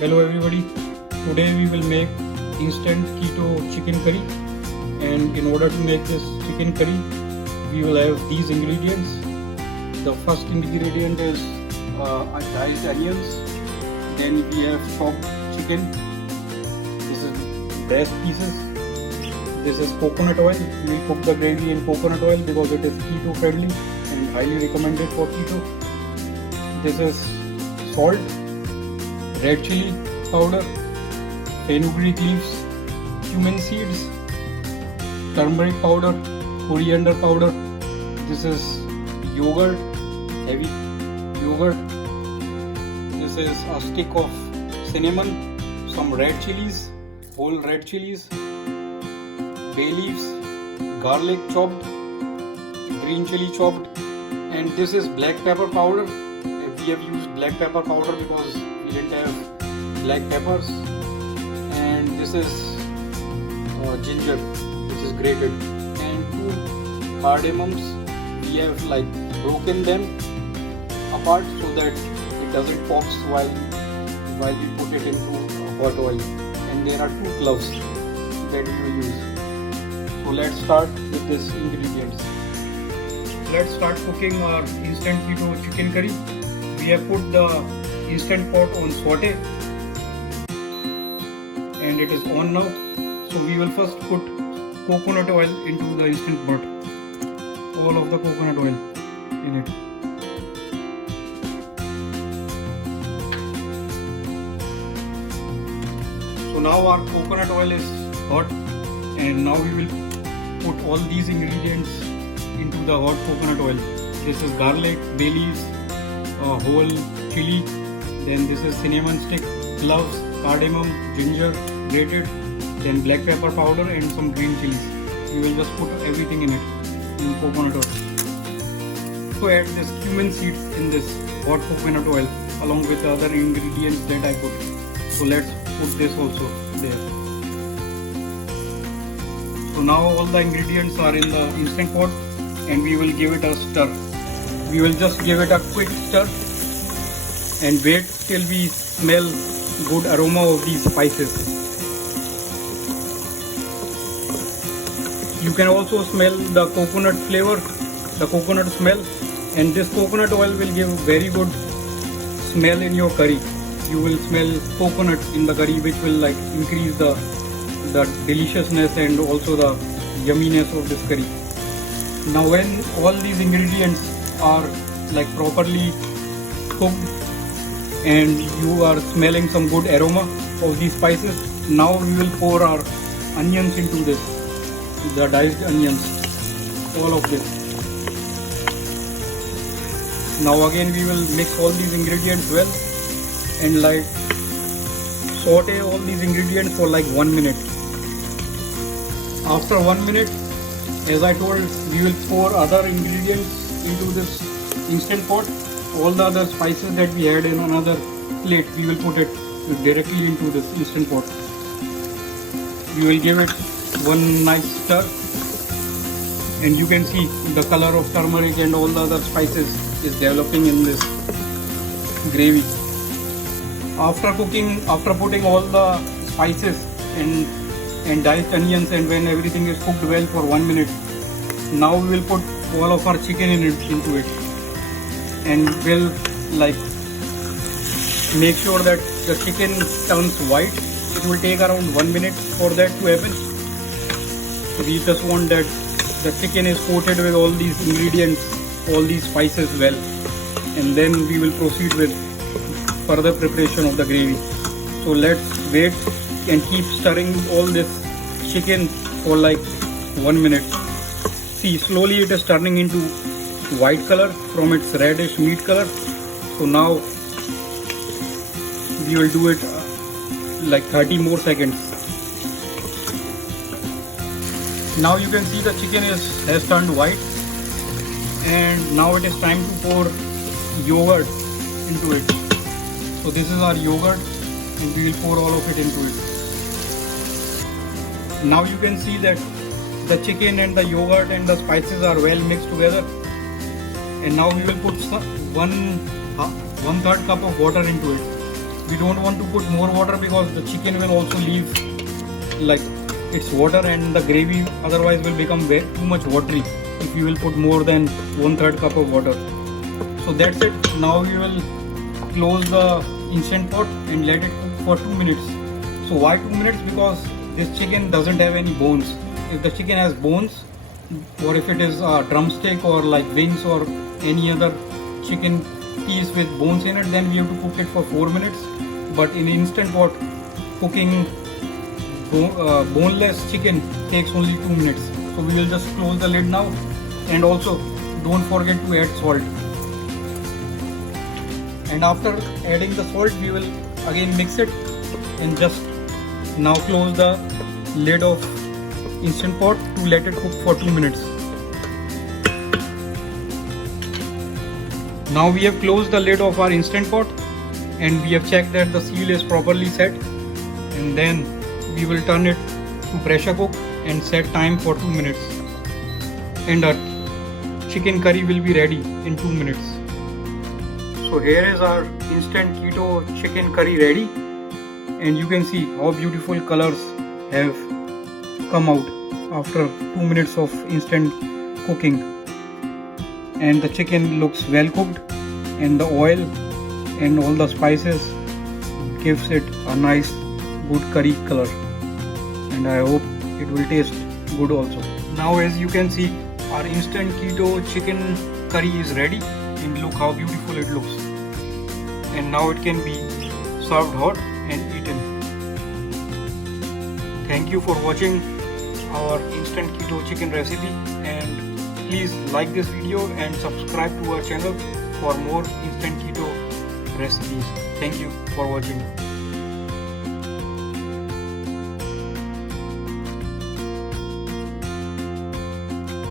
Hello everybody, today we will make instant keto chicken curry, and in order to make this chicken curry we will have these ingredients. The first ingredient is diced onions, then we have chopped chicken, this is breast pieces, this is coconut oil. We will cook the gravy in coconut oil because it is keto friendly and highly recommended for keto. This is salt, red chili powder, fenugreek leaves, cumin seeds, turmeric powder, coriander powder. This is yogurt, heavy yogurt. This is a stick of cinnamon, some red chilies, whole red chilies, bay leaves, garlic chopped, green chili chopped, and this is black pepper powder. We have used black pepper powder because we didn't have black peppers. And this is ginger, which is grated, and 2 cardamoms. We have broken them apart so that it doesn't pop while we put it into hot oil. And there are 2 cloves that we will use. So let's start with these ingredients. Let's start cooking our instant keto chicken curry. We have put the instant pot on saute and it is on now. So we will first put coconut oil into the instant pot. All of the coconut oil in it. So now our coconut oil is hot, and now we will put all these ingredients into the hot coconut oil. This is garlic, bay leaves, whole chili, then this is cinnamon stick, cloves, cardamom, ginger grated, then black pepper powder and some green chilies. We will just put everything in it in coconut oil. So add this cumin seeds in this hot coconut oil along with the other ingredients that I put. So let's put this also there. So now all the ingredients are in the instant pot and we will give it a stir. We will just give it a quick stir and wait till we smell good aroma of these spices. You can also smell the coconut flavor, the coconut smell, and this coconut oil will give very good smell in your curry. You will smell coconut in the curry, which will increase the deliciousness and also the yumminess of this curry. Now when all these ingredients are properly cooked and you are smelling some good aroma of these spices, now we will pour our onions into this, the diced onions, all of this. Now again we will mix all these ingredients well and saute all these ingredients for 1 minute. After 1 minute, as I told, we will pour other ingredients into this instant pot. All the other spices that we had in another plate, we will put it directly into this instant pot. We will give it one nice stir, and you can see the color of turmeric and all the other spices is developing in this gravy. After putting all the spices and diced onions, and when everything is cooked well for 1 minute, now we will put all of our chicken into it, and we'll make sure that the chicken turns white. It will take around 1 minute for that to happen. So we just want that the chicken is coated with all these ingredients, all these spices well, and then we will proceed with further preparation of the gravy. So let's wait and keep stirring all this chicken for 1 minute. See, slowly it is turning into white color from its reddish meat color. So now we will do it 30 more seconds. Now you can see the chicken has turned white, and now it is time to pour yogurt into it. So this is our yogurt and we will pour all of it into it. Now you can see that the chicken and the yogurt and the spices are well mixed together, and now we will put one third cup of water into it. We don't want to put more water because the chicken will also leave like its water, and the gravy otherwise will become too much watery if you will put more than 1/3 cup of water. So that's it. Now we will close the instant pot and let it cook for 2 minutes. So why 2 minutes? Because this chicken doesn't have any bones. If the chicken has bones, or if it is a drumstick or like wings or any other chicken piece with bones in it, then we have to cook it for 4 minutes. But in instant pot, cooking boneless chicken takes only 2 minutes. So we will just close the lid now, and also don't forget to add salt. And after adding the salt, we will again mix it and just now close the lid of instant pot to let it cook for 2 minutes. Now we have closed the lid of our instant pot and we have checked that the seal is properly set, and then we will turn it to pressure cook and set time for 2 minutes, and our chicken curry will be ready in 2 minutes. So here is our instant keto chicken curry ready, and you can see how beautiful colors have come out after 2 minutes of instant cooking, and the chicken looks well cooked, and the oil and all the spices gives it a nice good curry color, and I hope it will taste good also. Now as you can see, our instant keto chicken curry is ready, and look how beautiful it looks. And now it can be served hot and eaten. Thank you for watching our instant keto chicken recipe, and please like this video and subscribe to our channel for more instant keto recipes. Thank you for watching.